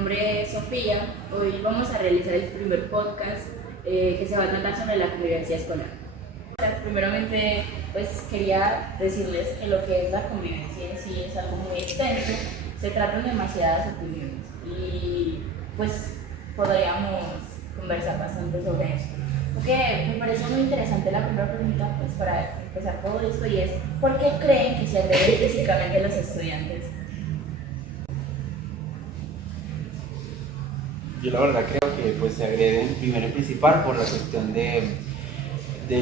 nombre es Sofía. Hoy vamos a realizar el primer podcast que se va a tratar sobre la convivencia escolar. Primeramente, pues quería decirles que lo que es la convivencia en sí es algo muy extenso. Se tratan demasiadas opiniones y pues podríamos conversar bastante sobre esto. Porque me parece muy interesante la primera pregunta, pues para empezar todo esto, y es ¿por qué creen que se agreden físicamente a los estudiantes? Yo la verdad creo que pues se agreden primero y principal por la cuestión de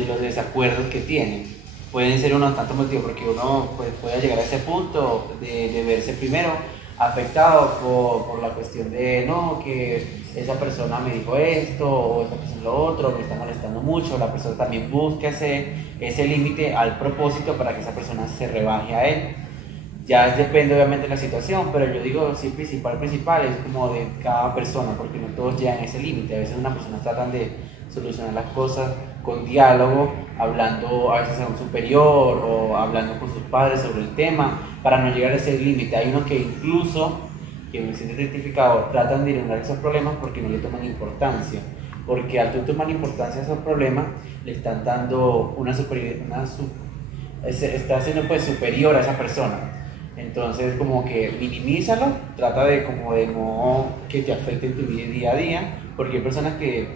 los desacuerdos que tienen. Pueden ser unos tantos motivos porque uno pues, puede llegar a ese punto de verse primero afectado por la cuestión de no, que esa persona me dijo esto o esa persona lo otro, me está molestando mucho, la persona también busca ese límite al propósito para que esa persona se rebaje a él. Ya depende obviamente de la situación, pero yo digo, sí, principal es como de cada persona, porque no todos llegan a ese límite. A veces una persona tratan de solucionar las cosas con diálogo, hablando a veces a un superior o hablando con sus padres sobre el tema, para no llegar a ese límite. Hay unos que incluso, que me siento identificado, tratan de ignorar esos problemas porque no le toman importancia. Porque al tú tomar importancia a esos problemas, le están dando está siendo pues superior a esa persona. Entonces como que minimízalo, trata de como de no que te afecte en tu vida día a día, porque hay personas que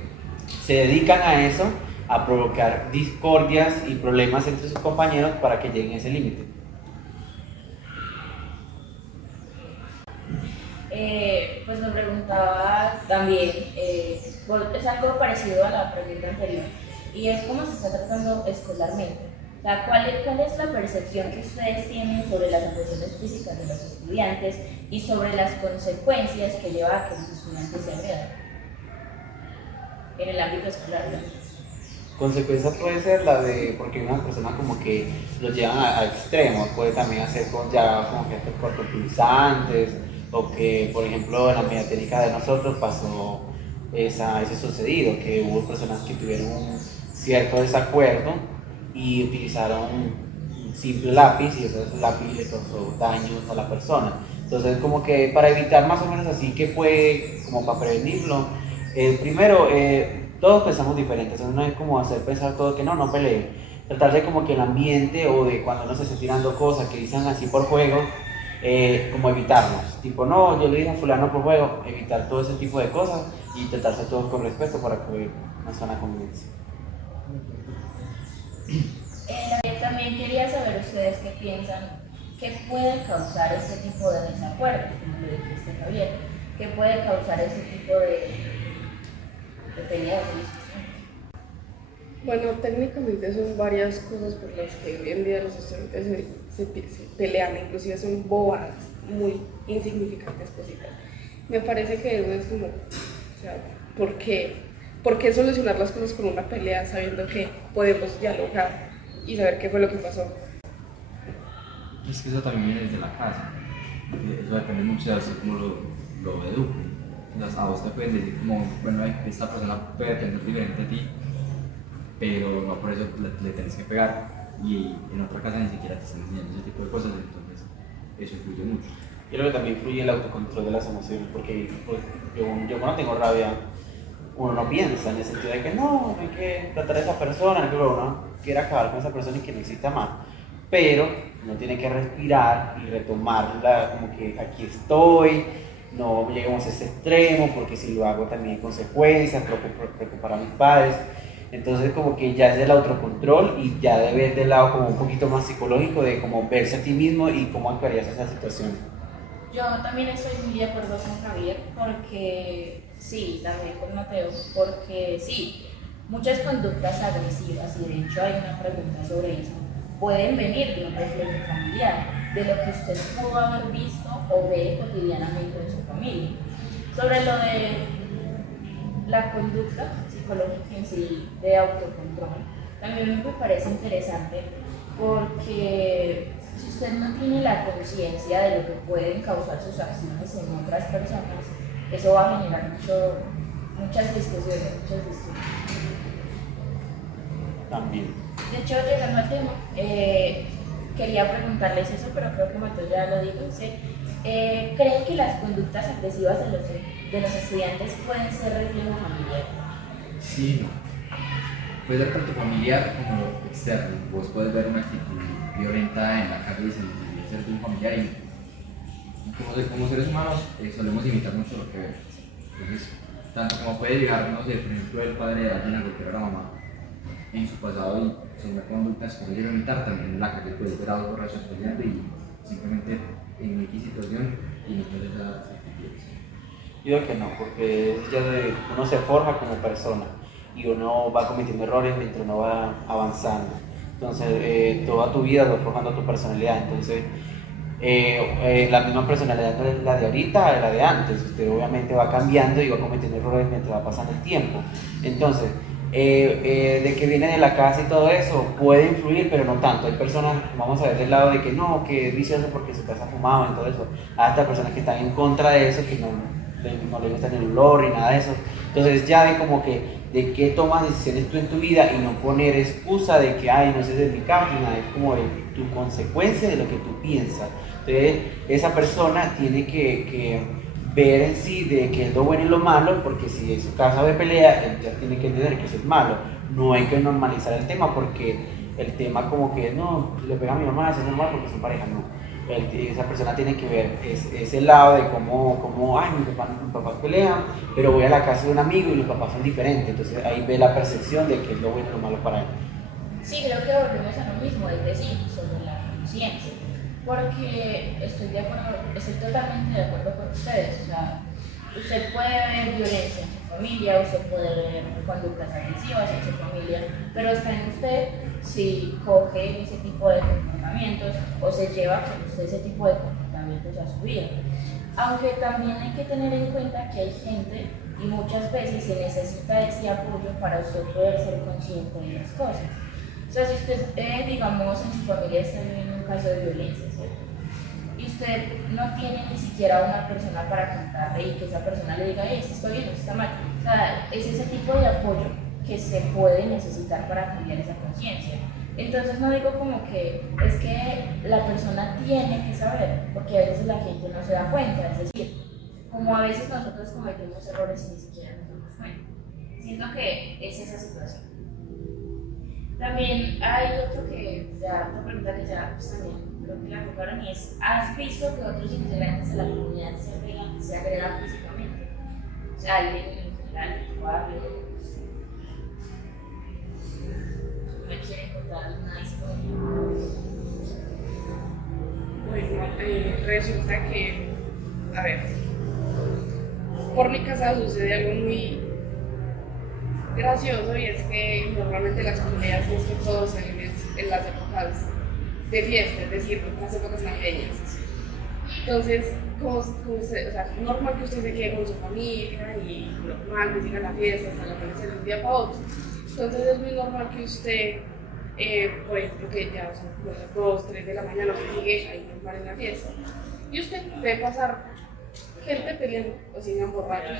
se dedican a eso, a provocar discordias y problemas entre sus compañeros para que lleguen a ese límite. Pues me preguntaba también, es algo parecido a la pregunta anterior, y es cómo se está tratando escolarmente. O sea, ¿cuál es la percepción que ustedes tienen sobre las agresiones físicas de los estudiantes y sobre las consecuencias que lleva a que los estudiantes se agredan en el ámbito escolar, ¿no? Consecuencia puede ser la de, porque una persona como que lo llevan a extremos, puede también hacer con ya como que estos cortopunzantes, o que por ejemplo en la mediatécnica de nosotros pasó ese sucedido, que hubo personas que tuvieron un cierto desacuerdo y utilizaron un simple lápiz y ese lápiz le causó daños a la persona. Entonces como que para evitar más o menos así que puede, como para prevenirlo, primero, todos pensamos diferentes, entonces no es como hacer pensar todo que no pelee. Tratar de como que el ambiente o de cuando no se esté tirando cosas que dicen así por juego, como evitarlos. Tipo, no, yo le dije a fulano por juego, evitar todo ese tipo de cosas y tratarse todos con respeto para que una sana convivencia. También quería saber ustedes qué piensan que puede causar ese tipo de desacuerdos, como lo dijiste Javier, qué puede causar ese tipo de peleas, de discusiones. Bueno, técnicamente son varias cosas por las que hoy en día los estudiantes se pelean, inclusive son bobadas, muy insignificantes cositas. Me parece que eso es como, o sea, ¿por qué solucionar las cosas con una pelea sabiendo que podemos dialogar y saber qué fue lo que pasó? Es que eso también viene desde la casa. Eso depende mucho de así como lo eduquen. Entonces, a vos te pueden decir como, bueno, esta persona puede pensar diferente a ti, pero no por eso le tenés que pegar. Y en otra casa ni siquiera te están enseñando ese tipo de cosas, entonces eso influye mucho. Yo creo que también influye el autocontrol de las emociones, porque pues, yo cuando tengo rabia, uno no piensa en el sentido de que no hay que tratar a esa persona, que uno quiere acabar con esa persona y que no exista más. Pero uno tiene que respirar y retomarla, como que aquí estoy, no lleguemos a ese extremo, porque si lo hago también hay consecuencias, preocupar a mis padres. Entonces como que ya es del autocontrol y ya debe ver del lado como un poquito más psicológico de cómo verse a ti mismo y cómo actuarías en esa situación. Yo también estoy muy de acuerdo con Javier, porque sí, también con Mateo, porque sí, muchas conductas agresivas, y de hecho hay una pregunta sobre eso, pueden venir de un reflejo familiar, de lo que usted pudo haber visto o ve cotidianamente en su familia. Sobre lo de la conducta psicológica en sí de autocontrol, también me parece interesante porque si usted no tiene la conciencia de lo que pueden causar sus acciones en otras personas, eso va a generar muchas discusiones, muchas discusiones. También. De hecho, llegando al tema, quería preguntarles eso, pero creo que Mateo ya lo dijo, ¿sí? ¿Creen que las conductas agresivas de los estudiantes pueden ser reflejo familiar? Sí, no. Puede ser tanto familiar como externo. Vos puedes ver una actitud violenta en la calle y ser de un familiar y como seres humanos solemos imitar mucho lo que vemos. Entonces, tanto como puede llegar, no sé, por ejemplo, el padre de alguien a golpear a la mamá en su pasado y son conductas que no llega a imitar, también en la calle puede ver a dos borrachos peleando y simplemente en X situación imitar esas actitudes. Yo digo que no, porque es ya de, uno se forja como persona y uno va cometiendo errores mientras uno va avanzando. Entonces, toda tu vida vas forjando tu personalidad. Entonces, la misma personalidad no es la de ahorita, es la de antes. Usted obviamente va cambiando y va cometiendo errores mientras va pasando el tiempo. Entonces, de que viene de la casa y todo eso puede influir, pero no tanto. Hay personas, vamos a ver del lado de que no, que es vicioso porque su casa fumaba y todo eso. Hay hasta personas que están en contra de eso, que no le gusta el olor y nada de eso. Entonces ya de como que de qué tomas decisiones tú en tu vida y no poner excusa de que, ay, no sé, es mi casa, nada, es como de tu consecuencia de lo que tú piensas. Entonces esa persona tiene que ver en sí de qué es lo bueno y lo malo, porque si en su casa ve pelea, él ya tiene que entender que eso es malo. No hay que normalizar el tema porque el tema como que no, le pega a mi mamá, eso es normal porque son pareja, no. Esa persona tiene que ver ese lado de cómo ay, mis papás pelean, pero voy a la casa de un amigo y los papás son diferentes, entonces ahí ve la percepción de qué es lo bueno y lo malo para él. Sí, creo que volvemos a lo mismo, es decir, sobre la conciencia, porque estoy totalmente de acuerdo con ustedes. O sea, usted puede ver violencia en su familia, usted puede ver conductas agresivas en su familia, pero está en usted si coge ese tipo de comportamientos o se lleva con usted ese tipo de comportamientos a su vida. Aunque también hay que tener en cuenta que hay gente y muchas veces se necesita ese apoyo para usted poder ser consciente de las cosas. O sea, si usted, digamos, en su familia está viviendo un caso de violencia, ¿cierto? Y usted no tiene ni siquiera una persona para contarle y que esa persona le diga, esto está bien, esto está mal. O sea, es ese tipo de apoyo que se puede necesitar para cambiar esa conciencia. Entonces no digo como que es que la persona tiene que saber, porque a veces la gente no se da cuenta, es decir, como a veces nosotros cometemos errores y ni siquiera nos damos cuenta. Siento que es esa situación. También hay otra pregunta que ya pues, también creo que la tocaron y es, ¿has visto que otros integrantes de la comunidad se agredan físicamente? O sea, alguien en general, en tu barrio, me quiere contar una historia. Bueno, resulta que, a ver, por mi casa sucede algo muy gracioso y es que normalmente las comunidades más que todo se viven en las épocas de fiesta, es decir, las épocas navideñas. Entonces, como usted, o sea, normal que usted se quede con su familia y normal que siga la fiesta hasta la amanecer de un día para otro. Entonces es muy normal que usted, por ejemplo, que ya son como las 2, 3 de la mañana, que sigue ahí normal en la fiesta. Y usted ve pasar gente peleando, o si sean borrachos,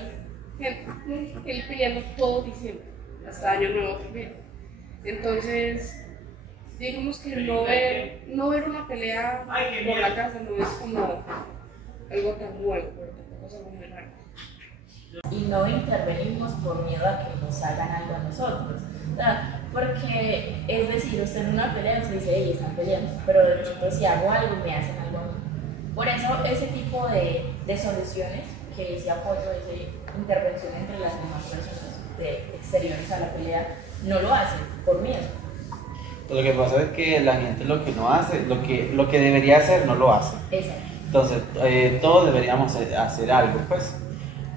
gente peleando todo diciembre, hasta Año Nuevo también. Entonces, digamos que no ver una pelea por la casa no es como algo tan nuevo, pero tampoco es algo muy raro. Y no intervenimos por miedo a que nos hagan algo a nosotros. O sea, porque es decir, usted en una pelea usted dice, hey, están peleando, pero de pronto si hago algo me hacen algo a mí. Por eso ese tipo de soluciones, que ese apoyo, esa intervención entre las demás personas exteriores a la pelea, no lo hacen por miedo. Lo que pasa es que la gente lo que no hace, lo que debería hacer no lo hace. Exacto. Entonces, todos deberíamos hacer algo, pues,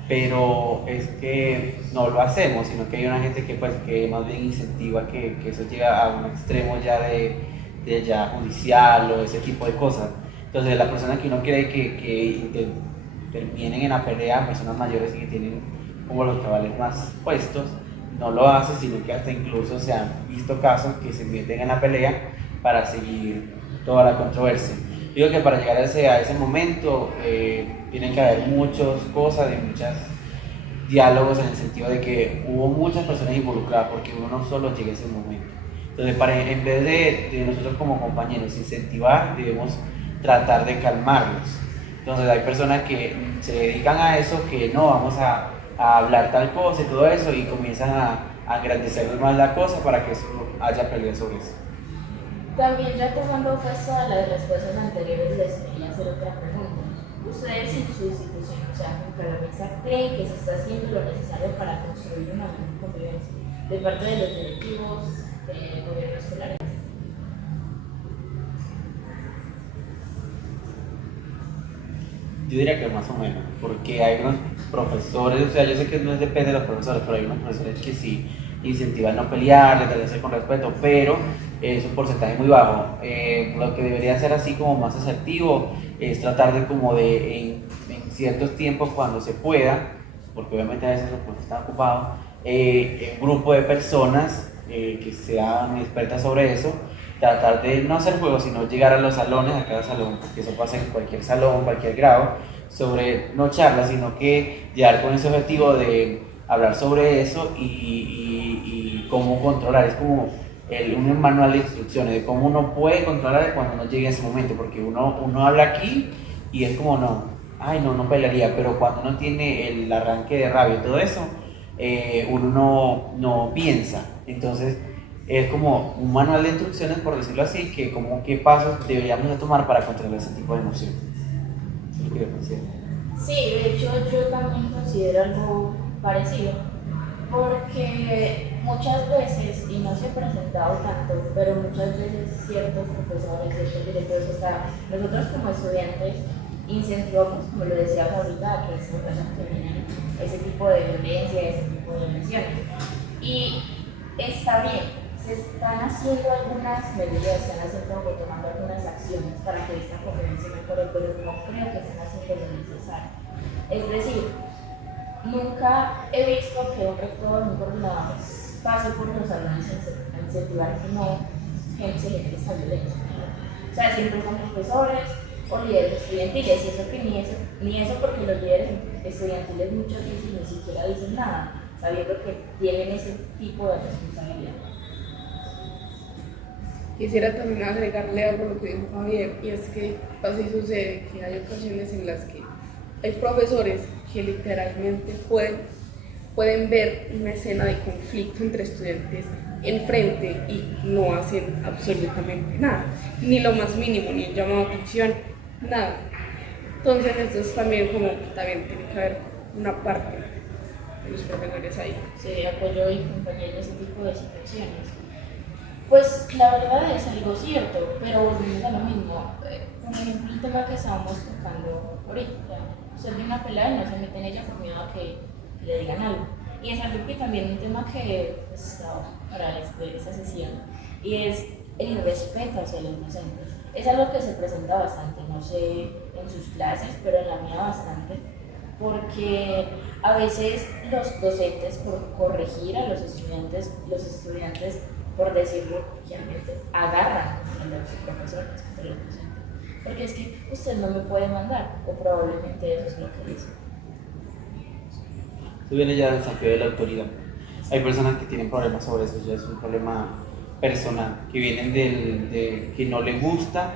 pero es que no lo hacemos, sino que hay una gente que, pues, que más bien incentiva que eso llega a un extremo ya de ya judicial o ese tipo de cosas. Entonces, la persona que uno quiere que intervienen en la pelea, personas mayores y que tienen como los cabales más puestos, no lo hace, sino que hasta incluso se han visto casos que se meten en la pelea para seguir toda la controversia. Digo que para llegar a ese momento tienen que haber muchas cosas y muchos diálogos en el sentido de que hubo muchas personas involucradas porque uno no solo llega a ese momento. Entonces, en vez de nosotros como compañeros incentivar, debemos tratar de calmarlos. Entonces hay personas que se dedican a eso, que no, vamos a hablar tal cosa y todo eso, y comienzan a engrandecer más la cosa para que eso haya pelea sobre eso. También ya tomando pues todas las respuestas anteriores, les quería hacer otra pregunta. ¿Ustedes en su institución, o sea, en la mesa, creen que se está haciendo lo necesario para construir una mejor convivencia de parte de los directivos del gobierno escolar? Yo diría que más o menos, porque hay unos profesores, o sea, yo sé que no depende de los profesores, pero hay unos profesores que sí incentivan no pelear, de tratarse con respeto, pero es un porcentaje muy bajo. Lo que debería ser así como más asertivo es tratar de como de en ciertos tiempos cuando se pueda, porque obviamente a veces los profesores están ocupados, un grupo de personas que sean expertas sobre eso, tratar de no hacer juegos, sino llegar a los salones, a cada salón, porque eso pasa en cualquier salón, cualquier grado, sobre no charlas, sino que llegar con ese objetivo de hablar sobre eso y cómo controlar. Es como un manual de instrucciones de cómo uno puede controlar cuando no llegue a ese momento, porque uno habla aquí y es como no, ay no pelearía, pero cuando uno tiene el arranque de rabia y todo eso, uno no piensa. Entonces es como un manual de instrucciones, por decirlo así, que como qué pasos deberíamos de tomar para controlar ese tipo de emociones. Es lo que yo considero. Sí, de hecho yo también considero algo parecido, porque muchas veces, y no se ha presentado tanto, pero muchas veces ciertos profesores, ciertos directores, hasta nosotros como estudiantes, incentivamos, como lo decía ahorita, a que estas personas terminen ese tipo de violencia, ese tipo de lesiones. Y está bien, se están haciendo algunas medidas, se están haciendo o tomando algunas acciones para que esta convivencia mejore, pero no creo que estén haciendo lo necesario. Es decir, nunca he visto que un rector, un coordinador pase por los salones a incentivar que no se genere esta violencia. O sea, siempre son profesores o líderes estudiantiles, y eso que ni eso porque los líderes estudiantiles muchas veces ni siquiera dicen nada, sabiendo que tienen ese tipo de responsabilidad. Quisiera también agregarle algo a lo que dijo Javier, y es que así sucede que hay ocasiones en las que hay profesores que literalmente pueden ver una escena de conflicto entre estudiantes enfrente y no hacen absolutamente nada, ni lo más mínimo, ni un llamado a atención, nada. Entonces esto es también como que también tiene que haber una parte de los profesores ahí. Se apoyó y compañía en ese tipo de situaciones. Pues la verdad es algo cierto, pero volvemos a lo mismo. Por ejemplo, el tema que estábamos tocando ahorita, usted ve una pelada y no se mete en ella por miedo a que le digan algo. Y es algo que también un tema que pues, está para esta sesión, y es el respeto hacia los docentes. Es algo que se presenta bastante, no sé en sus clases, pero en la mía bastante, porque a veces los docentes por corregir a los estudiantes por decirlo coloquialmente, agarran contra los profesores, contra los docentes. Porque es que usted no me puede mandar, o probablemente eso es lo que dice. Eso viene ya del desafío de la autoridad. Hay personas que tienen problemas sobre eso, ya es un problema personal, que vienen de que no les gusta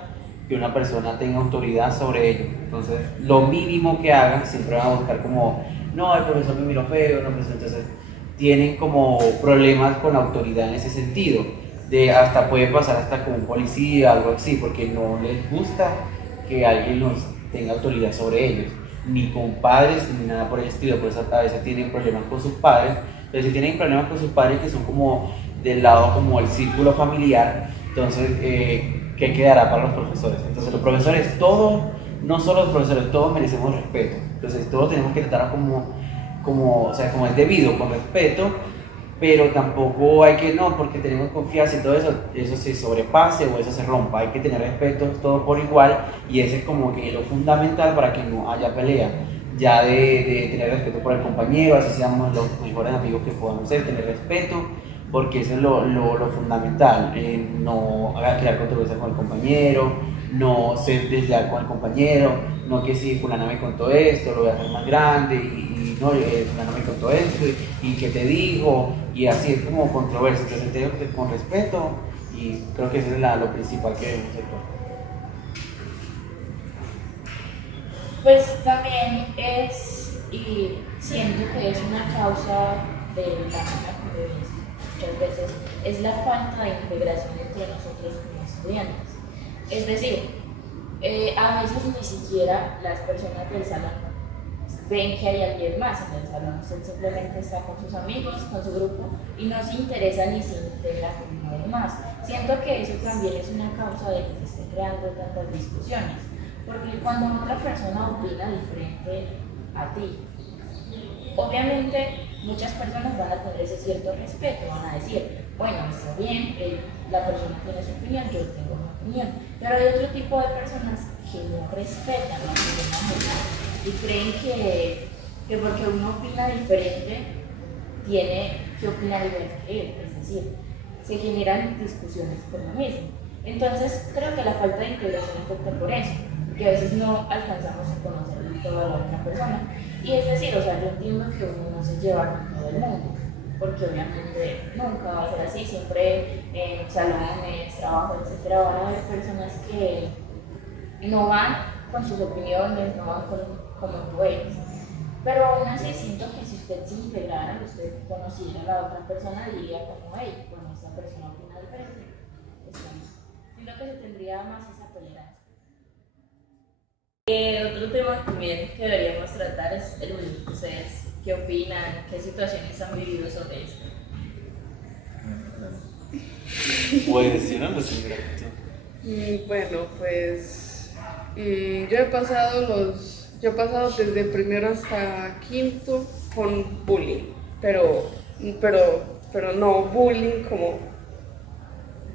que una persona tenga autoridad sobre ellos. Entonces, lo mínimo que hagan, siempre van a buscar como, no, el profesor me miró feo, no, pues entonces tienen como problemas con la autoridad en ese sentido, de hasta puede pasar hasta como un policía, algo así, porque no les gusta que alguien los tenga autoridad sobre ellos, ni con padres, ni nada por el estilo. Por eso a veces tienen problemas con sus padres, pero si tienen problemas con sus padres que son como del lado como el círculo familiar, entonces, ¿qué quedará para los profesores? Entonces los profesores, todos, no solo los profesores, todos merecemos respeto, entonces todos tenemos que tratar o sea, como es debido, con respeto, pero tampoco hay que, no, porque tenemos confianza y todo eso, eso se sobrepase o eso se rompa. Hay que tener respeto todo por igual, y ese es como que lo fundamental para que no haya pelea, ya de tener respeto por el compañero, así seamos los mejores amigos que podamos ser, tener respeto, porque eso es lo fundamental, no crear controversia con el compañero, no ser desleal con el compañero, no que si fulana me contó esto, lo voy a hacer más grande, y no, fulana me contó esto, y que te dijo, y así es como controversia. Entonces tengo que con respeto, y creo que eso es lo principal que debemos hacer. Pues también es, y siento que es una causa de la mala convivencia. Muchas veces es la falta de integración entre nosotros como estudiantes. Es decir, a veces ni siquiera las personas del salón ven que hay alguien más en el salón. Usted simplemente está con sus amigos, con su grupo y no se interesa ni se integra con nadie más. Siento que eso también es una causa de que se estén creando tantas discusiones. Porque cuando otra persona opina diferente a ti, obviamente muchas personas van a tener ese cierto respeto, van a decir, bueno, está bien, la persona tiene su opinión, yo tengo mi opinión. Pero hay otro tipo de personas que no respetan la opinión ajena y creen que porque uno opina diferente, tiene que opinar igual que él. Es decir, se generan discusiones por lo mismo. Entonces, creo que la falta de integración afecta por eso, porque a veces no alcanzamos a conocer del todo a la otra persona. Y es decir, o sea, yo entiendo que uno no se lleva con todo el mundo, porque obviamente nunca va a ser así, siempre en salones, trabajo, etcétera, van a haber personas que no van con sus opiniones, no van como tú eres. Pero aún así siento que si usted se integrara, usted conociera a la otra persona, diría como, hey, bueno, esta persona opina diferente, está bien. Siento que se tendría más esa tolerancia. Otro tema también que deberíamos tratar es el bullying. ¿Ustedes qué opinan? ¿Qué situaciones han vivido sobre esto? Pues yo no lo sé, Bueno, pues yo he pasado desde primero hasta quinto con bullying, pero no bullying como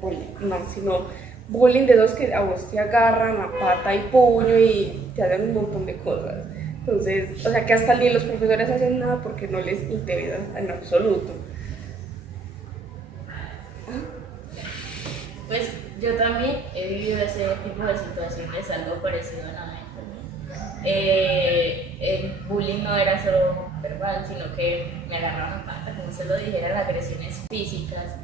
bullying, no, sino bullying de los que a vos te agarran a pata y puño y te hacen un montón de cosas. Entonces, o sea que hasta ni los profesores hacen nada porque no les interesa en absoluto. Pues yo también he vivido ese tipo de situaciones, algo parecido a la el bullying no era solo verbal, sino que me agarraban a pata, como se lo dijera, las agresiones físicas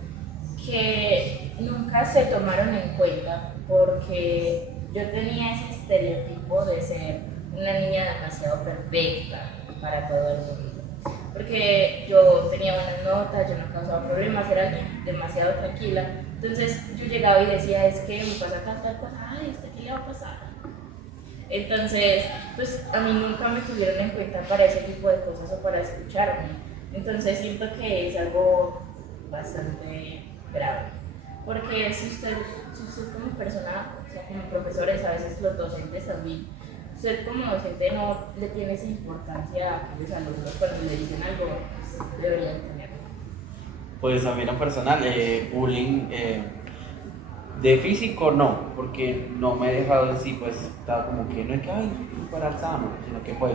que nunca se tomaron en cuenta porque yo tenía ese estereotipo de ser una niña demasiado perfecta para todo el mundo. Porque yo tenía buenas notas, yo no causaba problemas, era demasiado tranquila. Entonces yo llegaba y decía, es que me pasa tal cosa, ay, ¿qué le va a pasar? Entonces, pues a mí nunca me tuvieron en cuenta para ese tipo de cosas o para escucharme. Entonces siento que es algo bastante grave. Porque si usted como persona, o sea, como profesores, a veces los docentes también, usted como docente no le tiene esa importancia a aquellos alumnos cuando le dicen algo, pues deberían tenerlo. Pues a mí en lo personal, bullying de físico no, porque no me he dejado en sí, pues estaba como que no es que, ay, súper alzado, sino que pues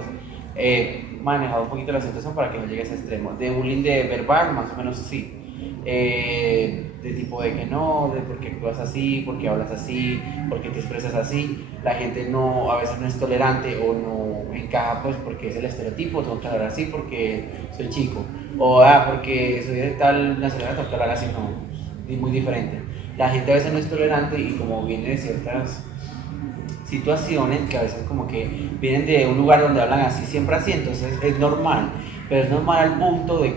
he manejado un poquito la situación para que no llegue a ese extremo. De bullying de verbal, más o menos sí. De tipo de que no, de por qué actúas así, por qué hablas así, por qué te expresas así. La gente no, a veces no es tolerante o no encaja, pues porque es el estereotipo, tengo que hablar así porque soy chico. O porque soy de tal nacionalidad, tengo que hablar así, no, es muy diferente. La gente a veces no es tolerante y como viene de ciertas situaciones que a veces como que vienen de un lugar donde hablan así, siempre así, entonces es normal, pero es normal al punto de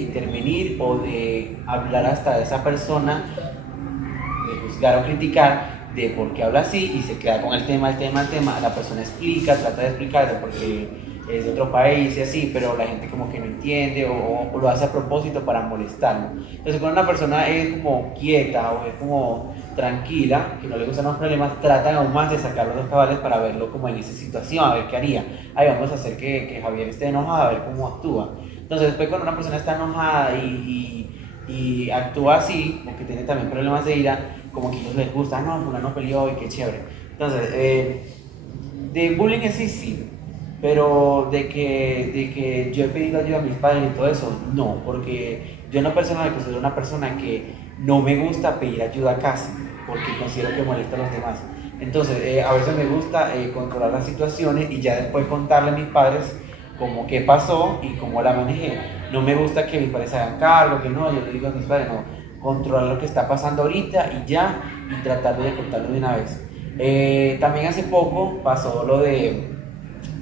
intervenir o de hablar hasta de esa persona, de juzgar o criticar de por qué habla así y se queda con el tema, la persona explica, trata de explicar de por qué es de otro país y así, pero la gente como que no entiende o lo hace a propósito para molestarlo. Entonces cuando una persona es como quieta o es como tranquila, que no le gustan los problemas, tratan aún más de sacar los dos cabales para verlo como en esa situación, a ver qué haría. Ahí vamos a hacer que Javier esté enojado, a ver cómo actúa. Entonces después cuando una persona está enojada y actúa así, porque tiene también problemas de ira, como que a ellos les gusta, no, fulano peleó y qué chévere. Entonces, de bullying en sí, sí. Pero de que yo he pedido ayuda a mis padres y todo eso, no, porque yo en lo personal me considero una persona que no me gusta pedir ayuda casi, porque considero que molesta a los demás. Entonces, a veces me gusta controlar las situaciones y ya después contarle a mis padres como qué pasó y cómo la manejé. No me gusta que mis padres se hagan cargo, que no, yo le digo a mis padres, no, controlar lo que está pasando ahorita y ya, y tratar de contarlo de una vez. También hace poco pasó lo de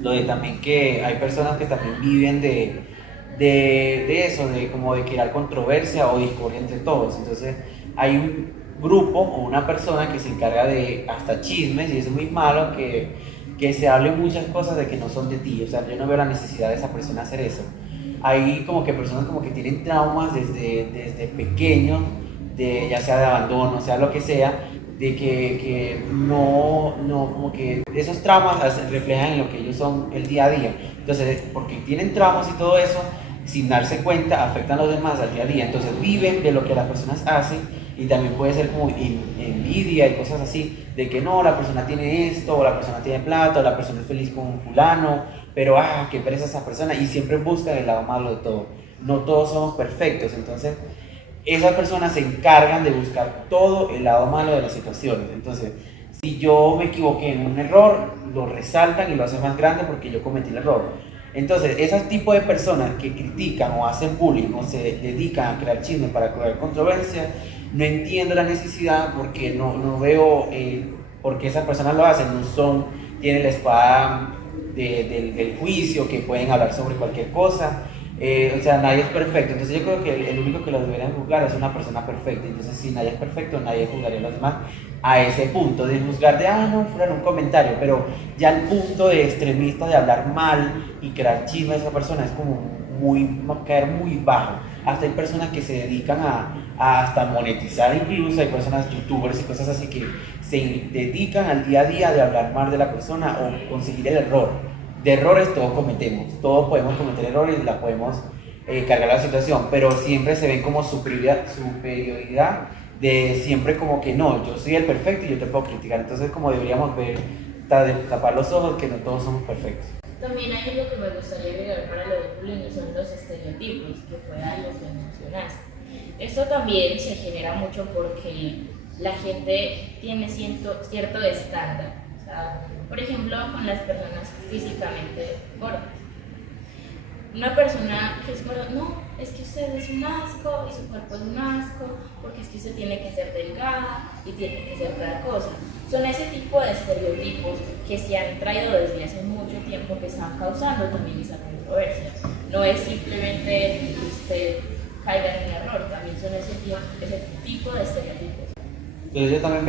lo de también que hay personas que también viven de eso, de como de crear controversia o discordia entre todos. Entonces hay un grupo o una persona que se encarga de hasta chismes y eso es muy malo que se hablen muchas cosas de que no son de ti. O sea, yo no veo la necesidad de esa persona hacer eso. Hay como que personas como que tienen traumas desde pequeños, ya sea de abandono, sea lo que sea, de que no, como que esos traumas reflejan en lo que ellos son el día a día. Entonces, porque tienen traumas y todo eso, sin darse cuenta, afectan a los demás al día a día. Entonces, viven de lo que las personas hacen y también puede ser como envidia y cosas así, de que no, la persona tiene esto, o la persona tiene plata, o la persona es feliz con un fulano, pero qué pereza esa persona, y siempre buscan el lado malo de todo. No todos somos perfectos, entonces esas personas se encargan de buscar todo el lado malo de las situaciones. Entonces, si yo me equivoqué en un error, lo resaltan y lo hacen más grande porque yo cometí el error. Entonces, ese tipo de personas que critican o hacen bullying o se dedican a crear chismes para crear controversia, no entiendo la necesidad porque no veo por qué esas personas lo hacen. Tienen la espada del juicio, que pueden hablar sobre cualquier cosa. O sea, nadie es perfecto. Entonces yo creo que el único que los deberían juzgar es una persona perfecta. Entonces, si nadie es perfecto, nadie juzgaría a los demás a ese punto de juzgar de, no, fueron un comentario. Pero ya el punto de extremista de hablar mal y crear chisme a esa persona es como caer muy bajo. Hasta hay personas que se dedican a hasta monetizar, incluso hay personas youtubers y cosas así que se dedican al día a día de hablar mal de la persona o conseguir el error. De errores todos cometemos, todos podemos cometer errores y la podemos cargar la situación, pero siempre se ven como superioridad de siempre como que no, yo soy el perfecto y yo te puedo criticar. Entonces, como deberíamos ver, tapar los ojos, que no todos somos perfectos. También hay algo que me gustaría agregar para lo de bullying y son los estereotipos, que fue algo que mencionaste. Esto también se genera mucho porque la gente tiene cierto estándar. O sea, por ejemplo, con las personas físicamente gordas. Una persona que es gorda, no, es que usted es un asco y su cuerpo es un asco, porque es que usted tiene que ser delgada y tiene que ser otra cosa. Son ese tipo de estereotipos que se han traído desde hace mucho tiempo que están causando también esa controversia. No es simplemente que usted caiga en un error, también son ese tipo de estereotipos. Entonces yo también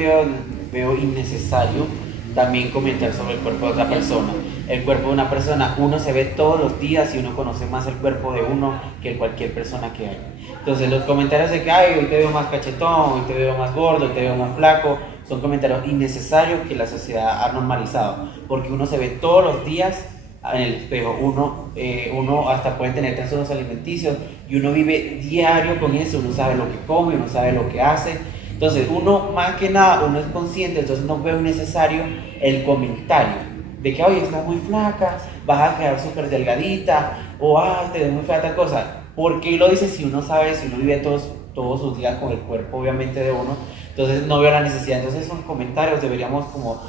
veo innecesario también comentar sobre el cuerpo de otra persona. El cuerpo de una persona, uno se ve todos los días y uno conoce más el cuerpo de uno que cualquier persona que hay. Entonces los comentarios de que hoy te veo más cachetón, hoy te veo más gordo, hoy te veo más flaco, son comentarios innecesarios que la sociedad ha normalizado, porque uno se ve todos los días en el espejo, uno hasta puede tener trastornos alimenticios y uno vive diario con eso, uno sabe lo que come, uno sabe lo que hace. Entonces uno más que nada, uno es consciente, entonces no veo innecesario el comentario de que, oye, estás muy flaca, vas a quedar súper delgadita, o te ves muy fea tal cosa. ¿Por qué lo dice si uno sabe, si uno vive todos sus días con el cuerpo obviamente de uno? Entonces no veo la necesidad. Entonces esos comentarios deberíamos como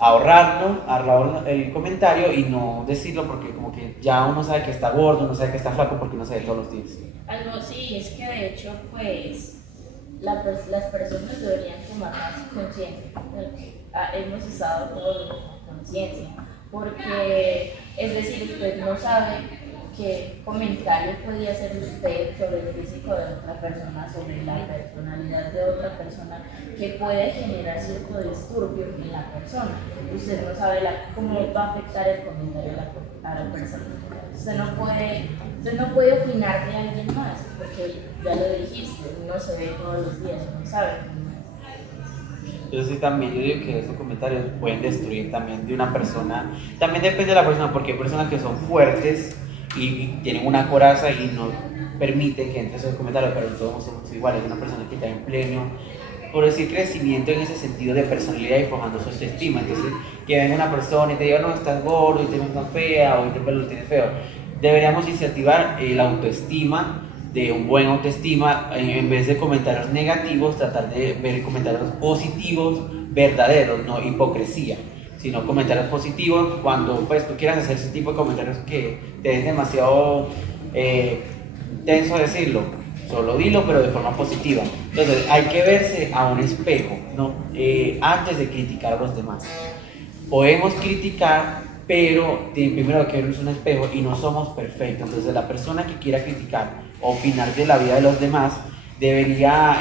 ahorrar el comentario y no decirlo, porque como que ya uno sabe que está gordo, uno sabe que está flaco porque uno se ve todos los días. Algo sí, es que de hecho pues las personas deberían tomar más conciencia. Hemos estado todos con conciencia, porque es decir, usted no sabe qué comentario podría hacer usted sobre el físico de otra persona, sobre la personalidad de otra persona, que puede generar cierto disturbio en la persona. Usted no sabe cómo va a afectar el comentario a la persona. Usted no puede opinar de alguien más, porque ya lo dijiste, uno se ve todos los días, uno sabe cómo es. Yo digo que esos comentarios pueden destruir también de una persona. También depende de la persona, porque hay personas que son fuertes y tienen una coraza y no permiten que entre esos comentarios, pero todos somos iguales. Una persona que está en pleno, por decir, crecimiento en ese sentido de personalidad y forjando su autoestima. Entonces, que venga una persona y te diga, no, estás gordo, y te ves tan fea, o te pelo lo tienes feo. Deberíamos incentivar la autoestima, de un buen autoestima, en vez de comentarios negativos, tratar de ver comentarios positivos, verdaderos, no hipocresía, sino comentarios positivos. Cuando pues tú quieras hacer ese tipo de comentarios que te es demasiado tenso decirlo, solo dilo, pero de forma positiva. Entonces hay que verse a un espejo, ¿no? Antes de criticar a los demás. Podemos criticar pero primero que es un espejo y no somos perfectos. Entonces la persona que quiera criticar o opinar de la vida de los demás debería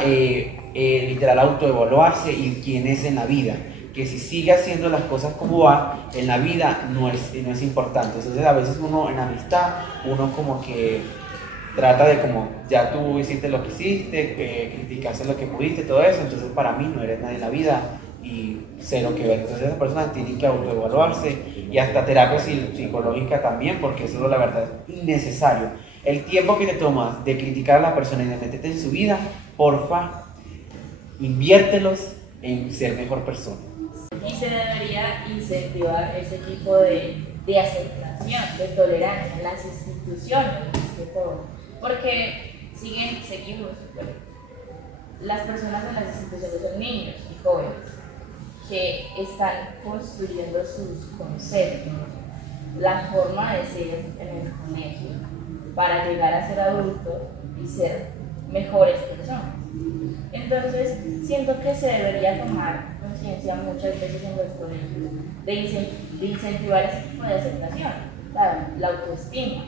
literal autoevaluarse y quién es en la vida, que si sigue haciendo las cosas como va en la vida no es importante. Entonces a veces uno en amistad, uno como que trata de como, ya tú hiciste lo que hiciste, criticaste lo que pudiste, todo eso, entonces para mí no eres nadie en la vida y cero que ver. Entonces esa persona tiene que autoevaluarse y hasta terapia psicológica también, porque eso la verdad es innecesario. El tiempo que te tomas de criticar a la persona y de meterte en su vida, porfa, inviértelos en ser mejor persona. Y se debería incentivar ese tipo de aceptación, de tolerancia en las instituciones, más que todo. Porque seguimos, bueno, las personas en las instituciones son niños y jóvenes que están construyendo sus conceptos, la forma de ser en el colegio, para llegar a ser adultos y ser mejores personas. Entonces, siento que se debería tomar conciencia muchas veces en los colegios de incentivar ese tipo de aceptación, la autoestima,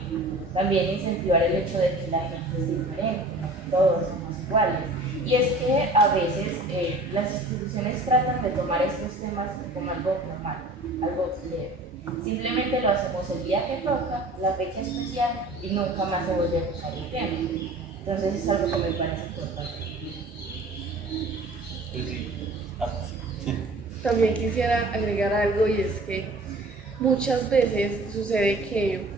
también incentivar el hecho de que la gente es diferente, no que todos somos iguales. Y es que a veces las instituciones tratan de tomar estos temas como algo normal, algo leve. Simplemente lo hacemos el día que toca, la fecha especial, y nunca más se vuelve a tocar el tema. Entonces es algo que me parece importante. También quisiera agregar algo, y es que muchas veces sucede que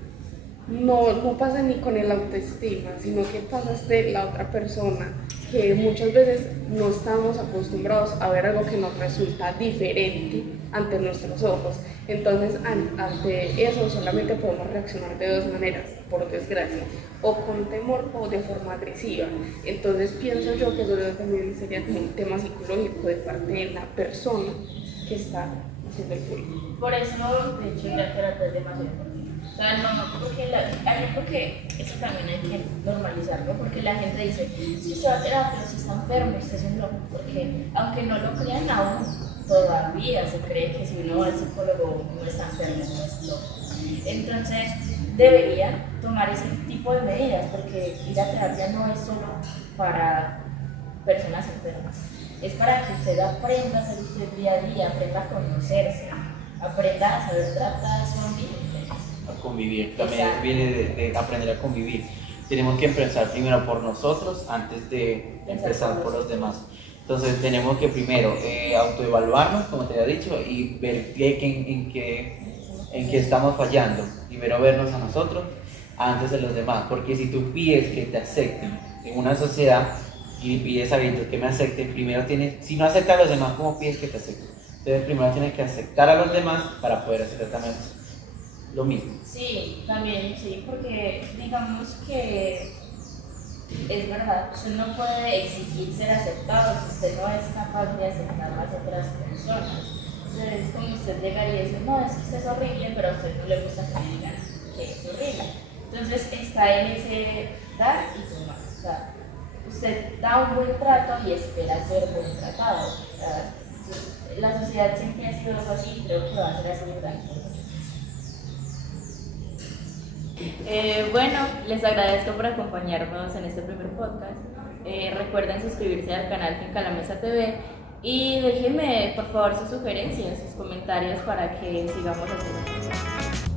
no pasa ni con el autoestima, sino que pasas de la otra persona, que muchas veces no estamos acostumbrados a ver algo que nos resulta diferente ante nuestros ojos. Entonces, ante eso solamente podemos reaccionar de dos maneras, por desgracia, o con temor o de forma agresiva. Entonces, pienso yo que eso también sería como un tema psicológico de parte de la persona que está haciendo el bullying. Por eso, de hecho, ir a terapia es demasiado importante. O sea, no, porque eso también hay que normalizarlo, porque la gente dice, si se va a terapia, si está enfermo, usted es un loco, porque aunque no lo crean aún, todavía se cree que si uno va al psicólogo no está enfermo, no es loco. Entonces, debería tomar ese tipo de medidas, porque ir a terapia no es solo para personas enfermas, es para que usted aprenda a ser usted día a día, aprenda a conocerse, aprenda a saber tratar a su ambiente. A convivir, también Exacto. viene de aprender a convivir. Tenemos que empezar primero por nosotros antes de empezar por los demás. Entonces tenemos que primero autoevaluarnos, como te había dicho, y ver en qué estamos fallando. Primero vernos a nosotros antes de los demás, porque si tú pides que te acepten en una sociedad y pides a alguien que me acepten, primero si no aceptas a los demás, ¿cómo pides que te acepten? Entonces primero tienes que aceptar a los demás para poder aceptar también lo mismo. Sí, también, sí, porque digamos que es verdad, usted no puede exigir ser aceptado si usted no es capaz de aceptar a las otras personas. Entonces es como usted llegar y decir, no, es que usted es horrible, pero a usted no le gusta que digan que es horrible. Entonces está en ese dar y tomar. O sea, usted da un buen trato y espera ser buen tratado. O sea, la sociedad siempre ha sido algo así y creo que va a ser así durante. Bueno, les agradezco por acompañarnos en este primer podcast. Recuerden suscribirse al canal Finca La Mesa TV y déjenme por favor sus sugerencias, sus comentarios para que sigamos haciendo.